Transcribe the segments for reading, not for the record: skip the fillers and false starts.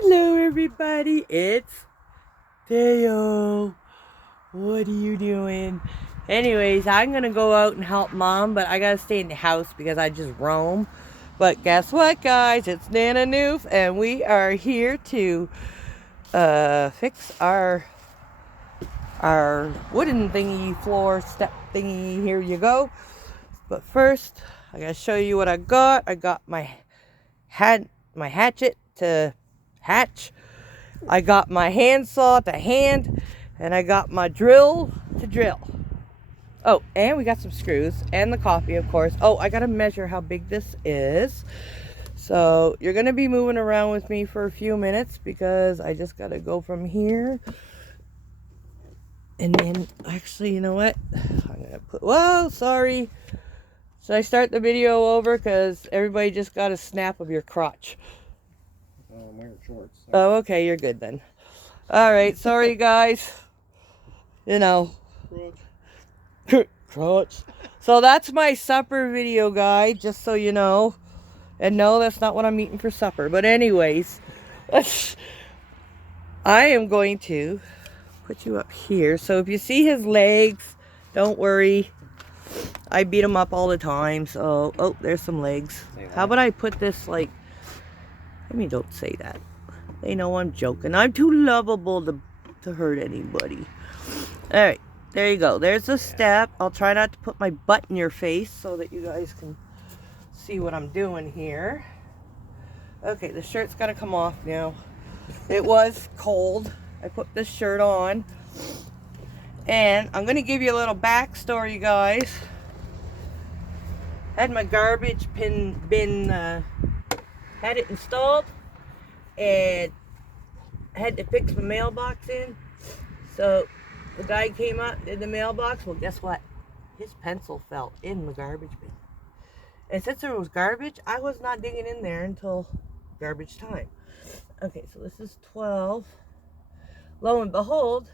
Hello everybody, it's Theo. What are you doing? Anyways, I'm gonna go out and help Mom, but I gotta stay in the house because I just roam. But guess what, guys? It's Nanna Newf, and we are here to fix our wooden thingy, floor step thingy. Here you go. But first, I gotta show you what I got. I got my hatchet to hatch. I got my handsaw to hand, and I got my drill to drill. Oh, and we got some screws and the coffee, of course. Oh, I gotta measure how big this is. So you're gonna be moving around with me for a few minutes because I just gotta go from here. And then, actually, you know what? I'm gonna put, whoa, sorry. Should I start the video over? Because everybody just got a snap of your crotch. I'm wearing shorts. So. Oh, okay, you're good then. Alright, sorry guys. You know. Crotch. So that's my supper video, guide, just so you know. And no, that's not what I'm eating for supper. But anyways, I am going to put you up here. So if you see his legs, don't worry. I beat him up all the time. So, oh, there's some legs. How about I put this like, I mean, don't say that. They know I'm joking. I'm too lovable to hurt anybody. Alright, there you go. There's the step. I'll try not to put my butt in your face so that you guys can see what I'm doing here. Okay, the shirt's got to come off now. It was cold. I put this shirt on. And I'm going to give you a little backstory, guys. Had my garbage bin had it installed. And I had to fix my mailbox in. So the guy came up, did the mailbox. Well, guess what? His pencil fell in the garbage bin. And since there was garbage, I was not digging in there until garbage time. Okay, so this is 12. Lo and behold,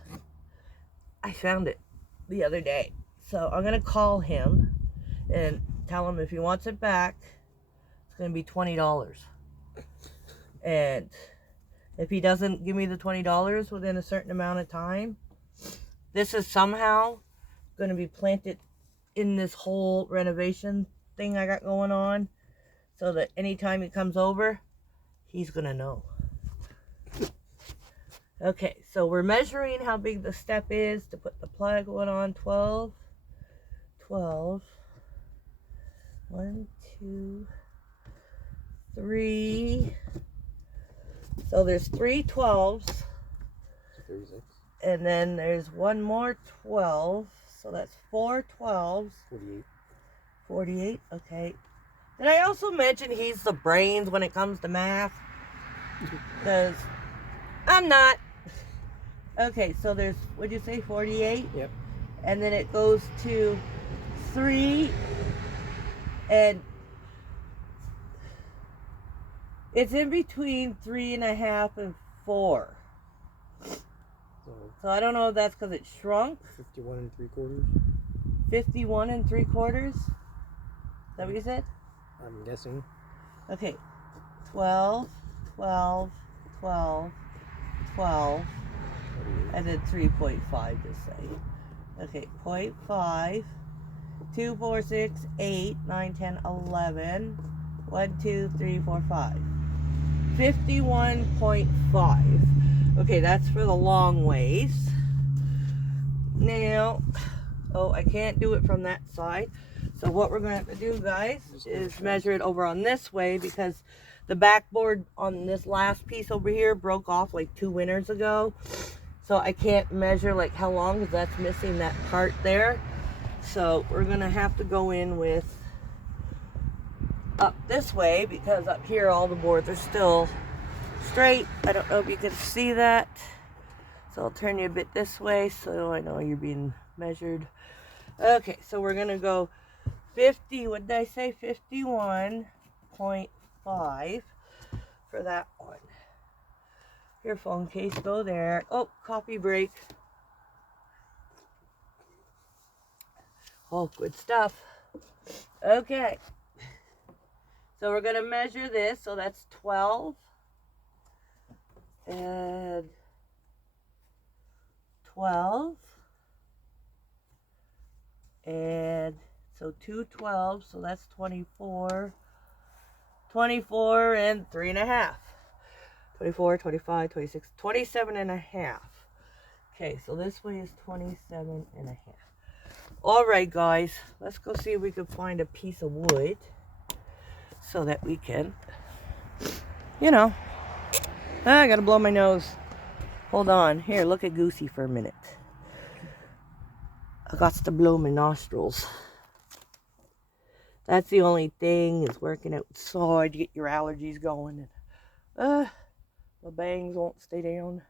I found it the other day. So I'm going to call him and tell him if he wants it back, it's going to be $20. And if he doesn't give me the $20 within a certain amount of time, this is somehow going to be planted in this whole renovation thing I got going on, so that anytime he comes over, he's going to know. Okay, so we're measuring how big the step is to put the plywood on. 12. 1, 2, 3. So there's 3 12s. 36. And then there's one more 12. So that's 4 12s. 48. 48, okay. Did I also mention he's the brains when it comes to math? Because I'm not. Okay, so there's, what'd you say, 48? Yep. And then it goes to 3. And it's in between 3.5 and 4. So I don't know if that's because it shrunk. 51 3/4. 51 3/4. Is that what you said? I'm guessing. Okay. 12, 12, 12, 12. I did 3.5 to say. Okay, 0.5, 2, 4, 6, 8, 9, 10, 11. 1, 2, 3, 4, 5. 51.5. Okay, that's for the long ways. Now, oh, I can't do it from that side. So what we're going to have to do, guys, is measure it over on this way, because the backboard on this last piece over here broke off like 2 winters ago. So I can't measure like how long, because that's missing that part there. So we're going to have to go in with up this way, because up here all the boards are still straight. I don't know if you can see that. So I'll turn you a bit this way so I know you're being measured. Okay, so we're going to go 50, what did I say? 51.5 for that one. Your phone case, go there. Oh, coffee break. Oh, good stuff. Okay. So we're going to measure this. So that's 12. Add 12. Add, so 2 12, so that's 24. 24 and 3.5. 24, 25, 26, 27 and a half. Okay, so this way is 27 and a half. All right, guys, let's go see if we can find a piece of wood so that we can, you know, I gotta blow my nose. Hold on. Here, look at Goosey for a minute. I got to blow my nostrils. That's the only thing, is working outside to get your allergies going. And, the bangs won't stay down.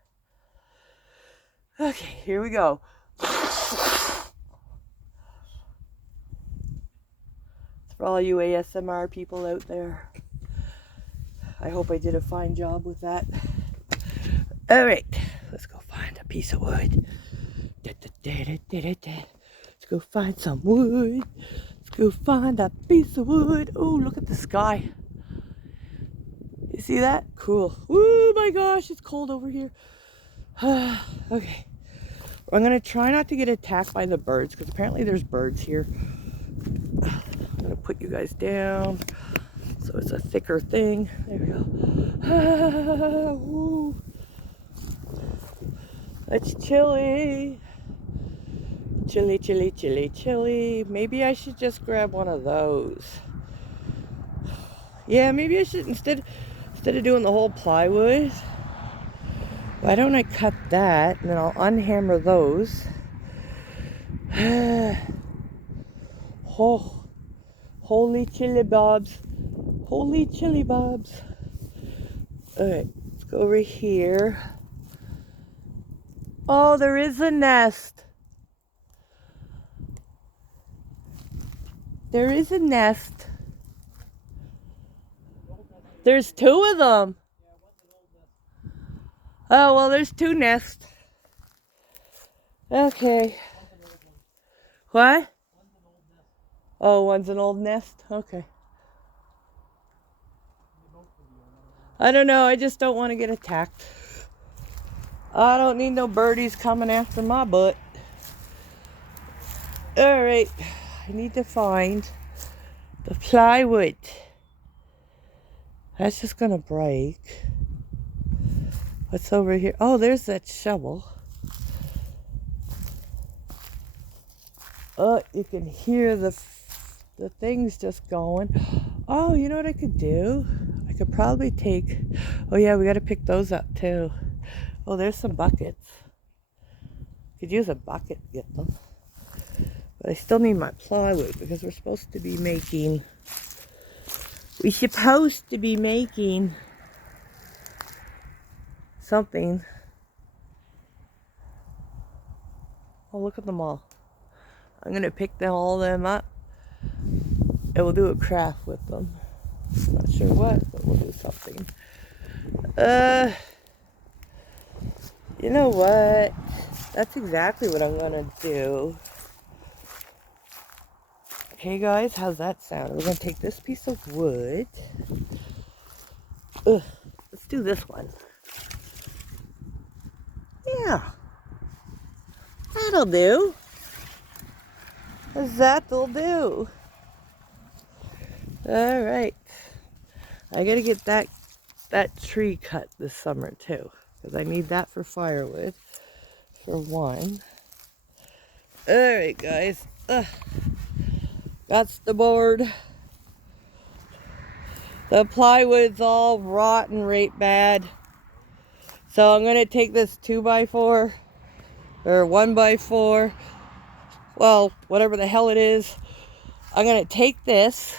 Okay, here we go. For all you ASMR people out there, I hope I did a fine job with that. All right, let's go find a piece of wood. Let's go find some wood. Let's go find a piece of wood. Oh, look at the sky. You see that? Cool. Oh my gosh, it's cold over here. Okay. I'm going to try not to get attacked by the birds, because apparently there's birds here. I'm going to put you guys down so it's a thicker thing. There we go. It's chilly. Chilly, chilly, chilly, chilly. Maybe I should just grab one of those. Yeah, maybe I should, instead of doing the whole plywood, why don't I cut that and then I'll unhammer those. Oh, holy chili bobs. Holy chili bobs. Alright, let's go over here. Oh, there is a nest. There is a nest. There's 2 of them. Oh, well, there's 2 nests. Okay. What? Oh, one's an old nest? Okay. I don't know. I just don't want to get attacked. I don't need no birdies coming after my butt. Alright. I need to find the plywood. That's just going to break. What's over here? Oh, there's that shovel. Oh, you can hear the things just going. Oh, you know what I could do? I could probably take... Oh, yeah, we got to pick those up, too. Oh, there's some buckets. Could use a bucket to get them. But I still need my plywood because we're supposed to be making... something. Oh, look at them all. I'm going to pick them all up. And we'll do a craft with them. Not sure what, but we'll do something. You know what? That's exactly what I'm going to do. Okay, guys, how's that sound? We're going to take this piece of wood. Let's do this one. Yeah. That'll do. That'll do. All right. I got to get that tree cut this summer, too. Because I need that for firewood. For one. All right, guys. That's the board. The plywood's all rotten right bad. So I'm going to take this 2x4 or 1x4. Well, whatever the hell it is. I'm going to take this.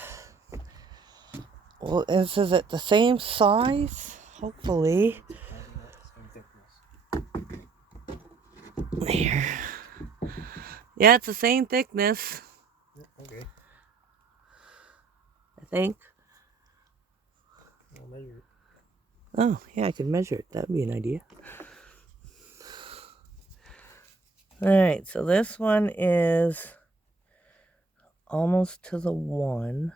Well, this is it the same size? Hopefully. There. Yeah, it's the same thickness. Okay. I think. I'll measure it. Oh, yeah, I could measure it. That would be an idea. Alright, so this one is almost to the 1.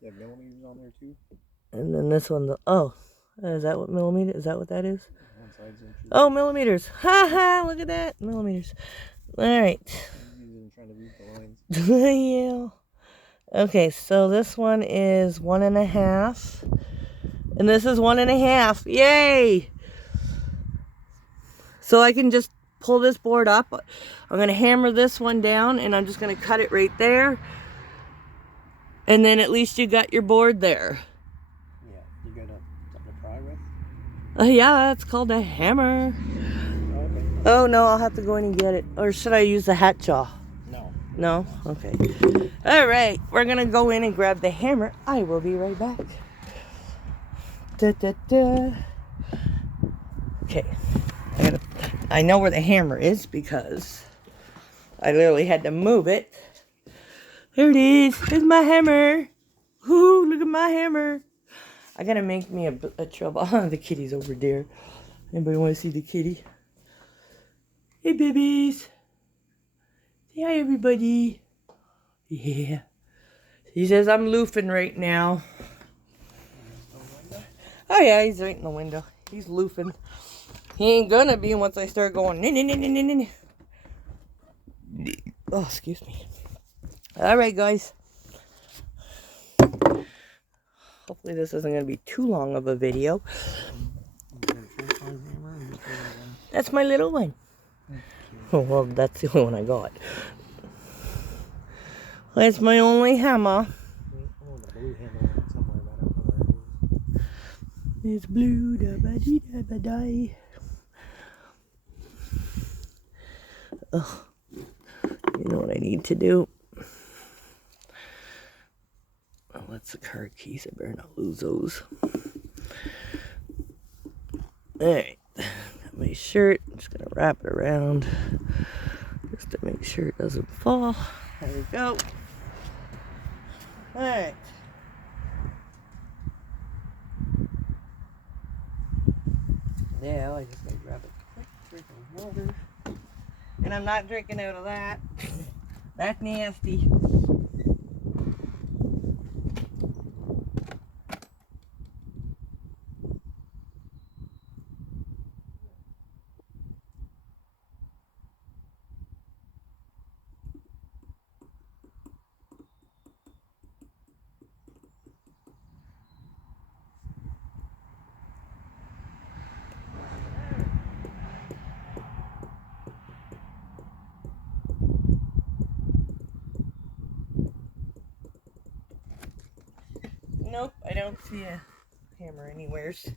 You have millimeters on there too? And then this one, oh, Is that what millimeter? Is that what that is? One side's inches. Oh, millimeters. Ha ha, look at that. Millimeters. All right. I'm trying to read the lines. Yeah. Okay, so this one is 1.5. And this is 1.5. Yay! So I can just pull this board up. I'm going to hammer this one down, and I'm just going to cut it right there. And then at least you got your board there. Yeah, you got something to pry with? Yeah, it's called a hammer. Oh, okay. Oh, no, I'll have to go in and get it. Or should I use the hat jaw? No. No? Okay. All right, we're going to go in and grab the hammer. I will be right back. Da, da, da. Okay. I know where the hammer is because I literally had to move it. There it is. There's my hammer. Ooh, look at my hammer. I gotta make me a trouble. Oh, the kitty's over there. Anybody want to see the kitty? Hey, babies. Say hi, everybody. Yeah. He says I'm loofing right now. Oh, yeah, he's right in the window. He's loofing. He ain't gonna be once I start going. Oh, excuse me. All right, guys. Hopefully this isn't going to be too long of a video. That's my little one. Oh, well, that's the only one I got. That's my only hammer. It's blue, da ba dee da ba die. Oh, you know what I need to do? Oh, that's the car keys. I better not lose those. Alright, got my shirt. I'm just gonna wrap it around just to make sure it doesn't fall. There we go. Alright. Now I just gotta grab a quick drink of water. And I'm not drinking out of that. That's nasty. Nope, I don't see a hammer anywheres.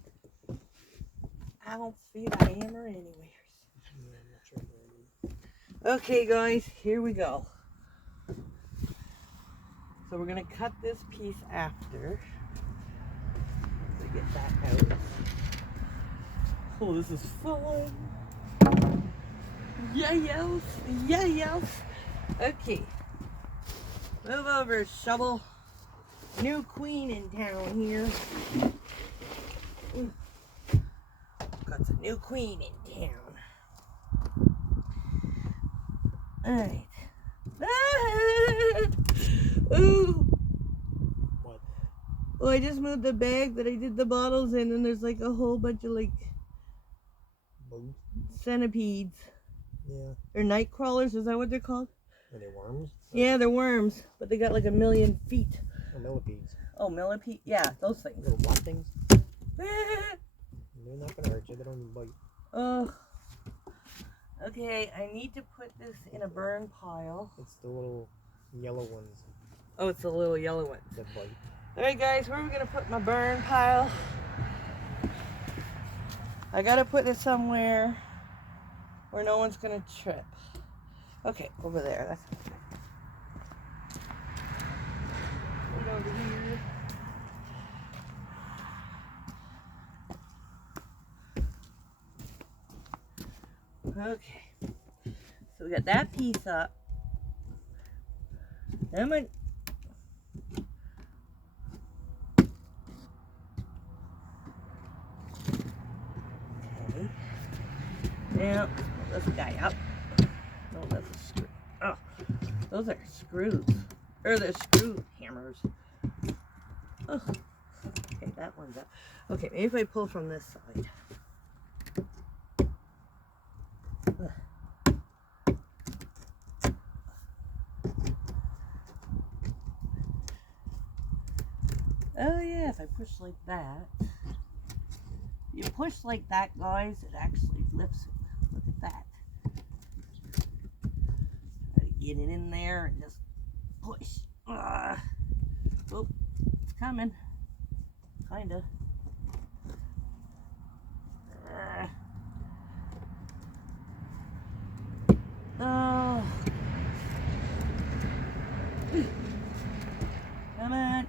I don't see the hammer anywheres. Okay, guys, here we go. So we're going to cut this piece after. Let's get that out. Oh, this is fun. Yes, yes. Okay. Move over, shovel. New queen in town here. Got some new queen in town. Alright. Ooh. What? Oh, I just moved the bag that I did the bottles in, and there's like a whole bunch of like Bugs? centipedes. Yeah. Or night crawlers, is that what they're called? Are they worms? Yeah, they're worms, but they got like 1,000,000 feet. Or millipedes? Oh, millipede? Yeah, those things. Little black things? They're not gonna hurt you, they don't even bite. Oh. Okay, I need to put this in a burn pile. It's the little yellow ones Oh, it's the little yellow ones. that bite. Alright guys, where are we going to put my burn pile? I got to put it somewhere where no one's going to trip. Okay, over there. That's put it over here. Okay, so we got that piece up. Then we now put this guy up. No, that's a screw. Oh, those are screws. Or they're screw hammers. Oh, okay, That one's up. Okay, maybe if I pull from this side. Oh yeah, if I push like that. You push like that, guys, it actually lifts it. Look at that. Try to get it in there and just push. Oh, it's coming. Kinda. Oh. Come on.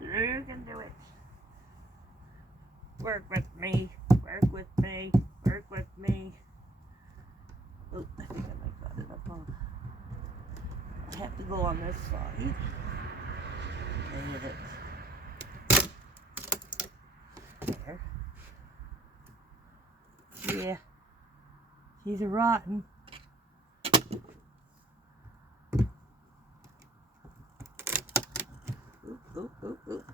You can do it. Work with me. Work with me. Work with me. Oh, I think I might got it up on. I have to go on this side. Hit it. There. Yeah. She's a rotten. Oop, oop, oop.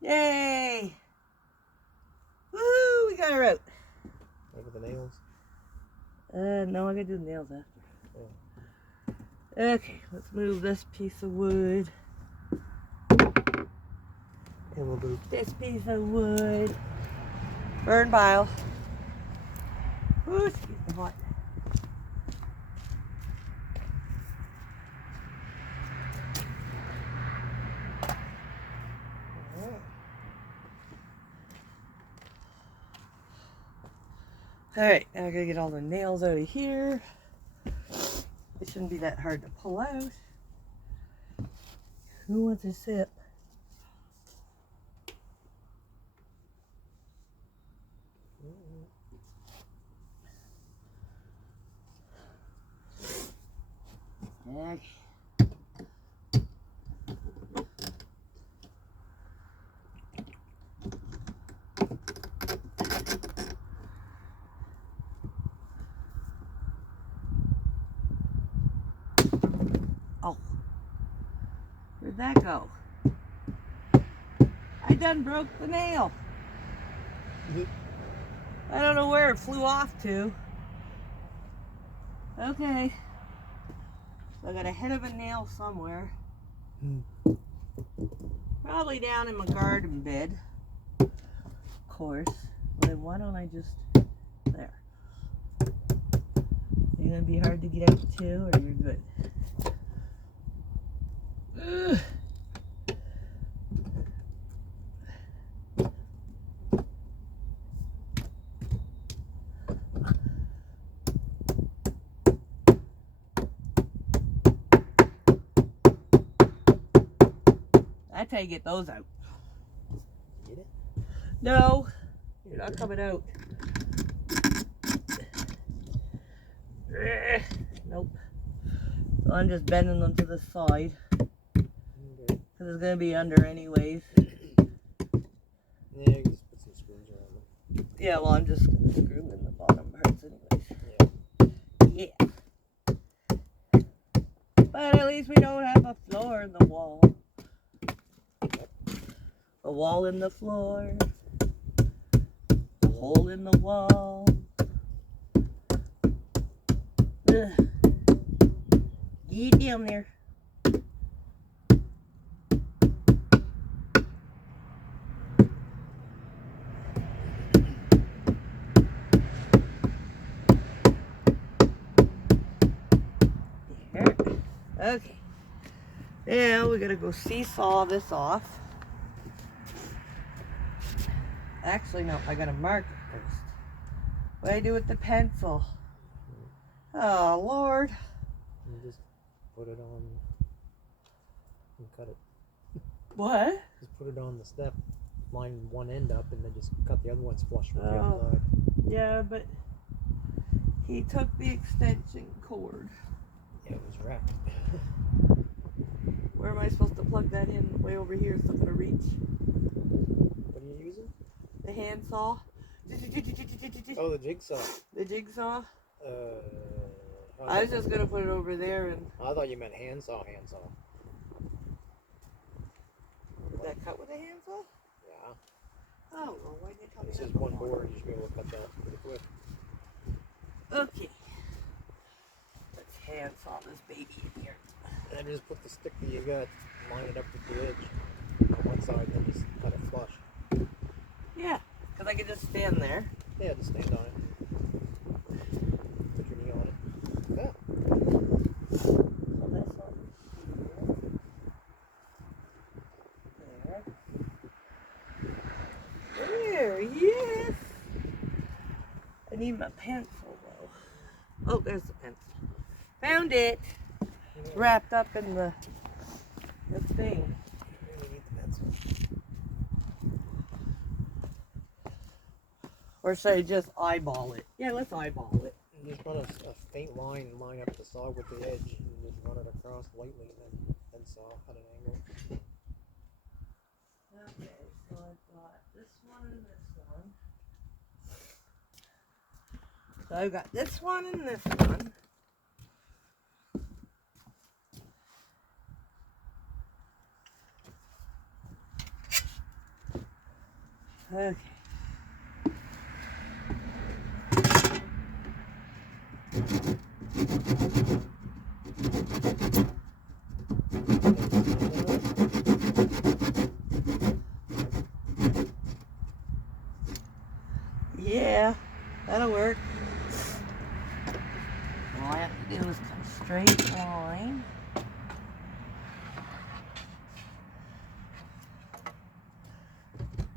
Yay! Woo! We got her out. Over the nails. No, I gotta do the nails after. Oh. Okay, let's move this piece of wood. And we'll do This piece of wood. Burn pile. Ooh, it's getting hot. Alright, now I gotta get all the nails out of here. It shouldn't be that hard to pull out. Who wants a sip? Okay. Oh, where'd that go? I done broke the nail. I don't know where it flew off to. Okay. So I got a head of a nail somewhere. Probably down in my garden bed. Of course. Well, then why don't I just... There. You're gonna be hard to get out too, or you're good? Ugh. That's how you get those out. Get it? No, you're not coming out. Nope. So I'm just bending them to the side. Because it's going to be under anyways. Yeah, you can just put some screws around them. Yeah, well, I'm just going to screw them in the bottom parts anyways. Yeah. But at least we don't have a floor in the wall. A wall in the floor. A hole in the wall. Ugh. Get down there. There. Okay. Now we gotta go seesaw this off. Actually, no, I gotta mark it first. What do I do with the pencil? Oh, Lord. You just put it on and cut it. What? Just put it on the step, line one end up, and then just cut the other ones flush with the Oh. other side. Yeah, but he took the extension cord. Yeah, it was wrapped. Where am I supposed to plug that in? Way over here, so I'm gonna reach. What are you using? The handsaw. Oh, the jigsaw. The jigsaw. I I was just gonna put it over there and. I thought you meant handsaw. that cut with a handsaw? Yeah. Oh, well, why didn't you tell me This that is one before? board. You should be able to cut that pretty quick. Okay. Let's handsaw this baby in here. And then just put the stick that you got, line it up with the edge on one side, then just cut it flush. Yeah, because I can just stand there. Yeah, just stand on it. Put your knee on it. Yeah. So this one here. There, yes. I need my pencil though. Oh, there's the pencil. Found it. It's wrapped up in the thing. You really need the pencil. Or should I just eyeball it? Yeah, let's eyeball it. You just run a faint line up the saw with the edge, and just run it across lightly, and then saw at an angle. Okay, so I've got this one and this one. So I've got this one and this one. Okay. Yeah, that'll work. All I have to do is come straight line.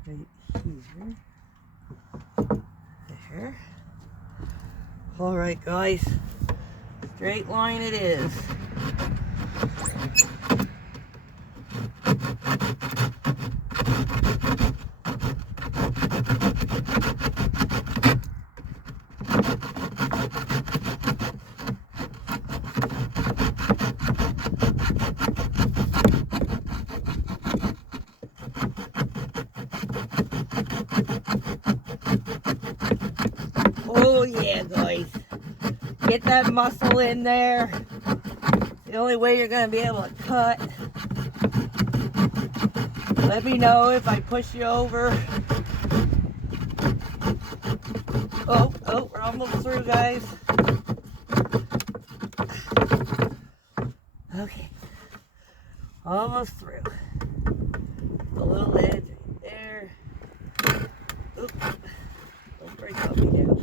Right here. There. All right, guys. Straight line it is. Oh yeah, guys. Get that muscle in there. It's the only way you're going to be able to cut. Let me know if I push you over. Oh, we're almost through, guys. Okay. Almost through. The little edge right there. Oop. Don't break on me now.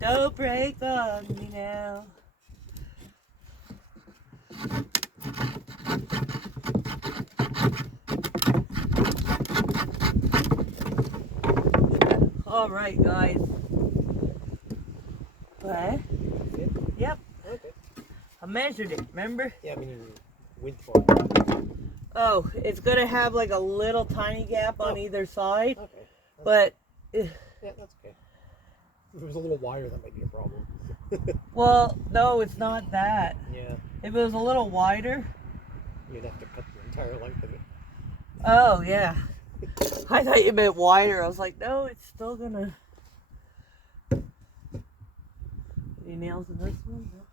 Don't break on me now. All right, guys. What? Yep. Okay. I measured it, remember? Yeah, I mean, width-wise. Oh, it's going to have like a little tiny gap on either side. Okay. But... yeah, that's okay. If it was a little wider, that might be a problem. Well, no, it's not that. Yeah. If it was a little wider... You'd have to cut the entire length of it. Oh, yeah. I thought you meant wider. I was like, no, it's still gonna... Any nails in this one? No.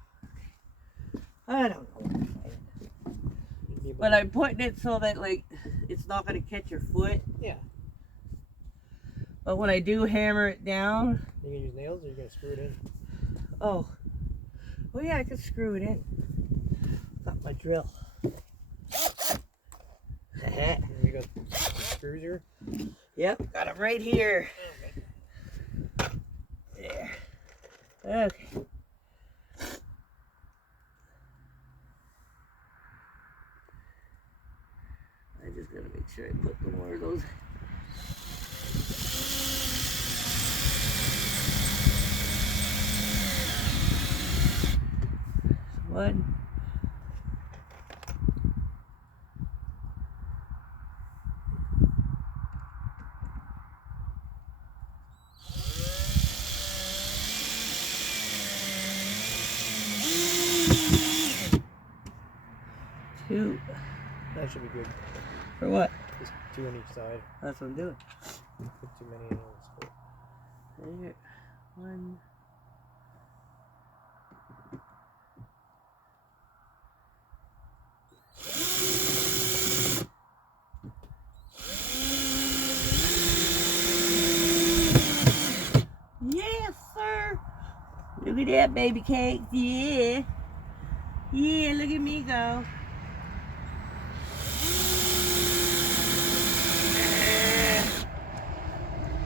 I don't know what I'm saying. But I'm putting it so that, like, it's not gonna catch your foot. Yeah. But when I do hammer it down... You gonna use nails or you gonna screw it in? Oh. Well, yeah, I could screw it in. Got my drill. You got screws here? Yep, got them right here. Okay. There. Okay. I just gotta make sure I put the more of those. One. 2. That should be good. For what? Just 2 on each side. That's what I'm doing. Put too many in on the split. There. 1. Look at that, baby cakes. Yeah. Yeah, look at me go.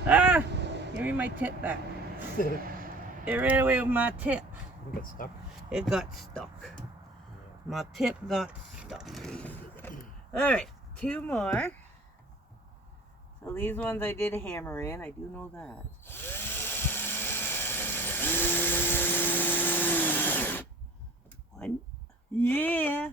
Ah! Give me my tip back. It ran away with my tip. You got stuck? It got stuck. My tip got stuck. Alright, 2 more. So these ones I did hammer in. I do know that. One. Yeah.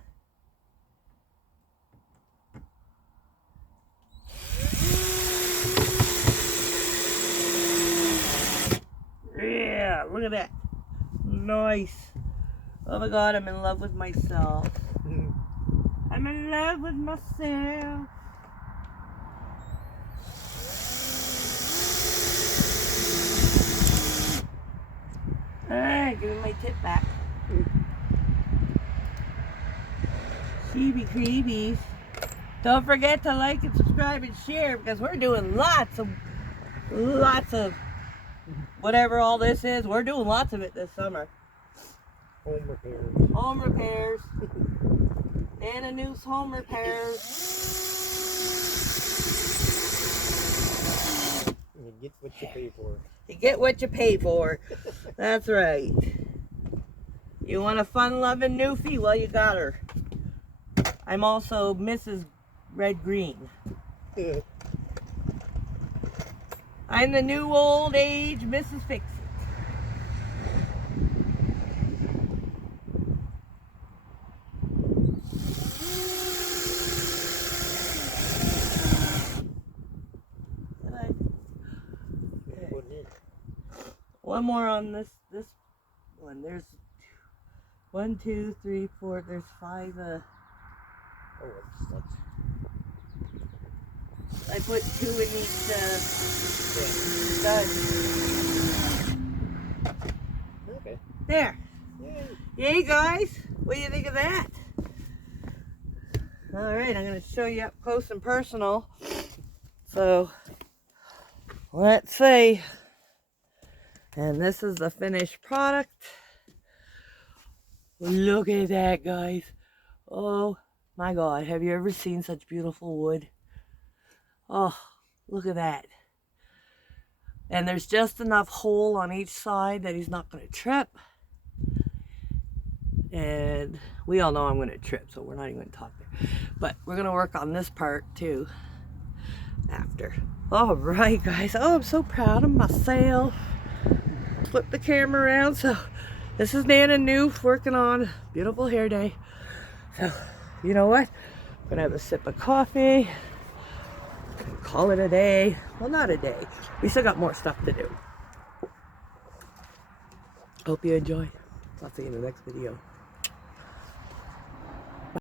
Yeah, look at that. Nice. Oh my god, I'm in love with myself. I'm in love with myself. Alright, give me my tip back. Sheeby creebies. Don't forget to like and subscribe and share because we're doing lots of whatever all this is. We're doing lots of it this summer. Home repairs. Home repairs. Nanna Newf's home repairs. You get what you pay for. You get what you pay for. That's right. You want a fun-loving Newfie? Well, you got her. I'm also Mrs. Red Green. I'm the new old age Mrs. Fix-It. One more on this one. There's 1, 2, 3, 4. There's 5. Oh, it's I put 2 in each stud. okay. There. Yay. Yay, guys. What do you think of that? All right, I'm going to show you up close and personal. So, let's see. And this is the finished product. Look at that, guys. Oh my God, have you ever seen such beautiful wood? Oh, look at that. And there's just enough hole on each side that he's not going to trip. And we all know I'm going to trip, so we're not even going to talk there. But we're going to work on this part too after. All right, guys. Oh, I'm so proud of myself. Flip the camera around. So this is Nanna Newf working on beautiful hair day. So you know what? I'm gonna have a sip of coffee. Call it a day. Well, not a day. We still got more stuff to do. Hope you enjoy. I'll see you in the next video.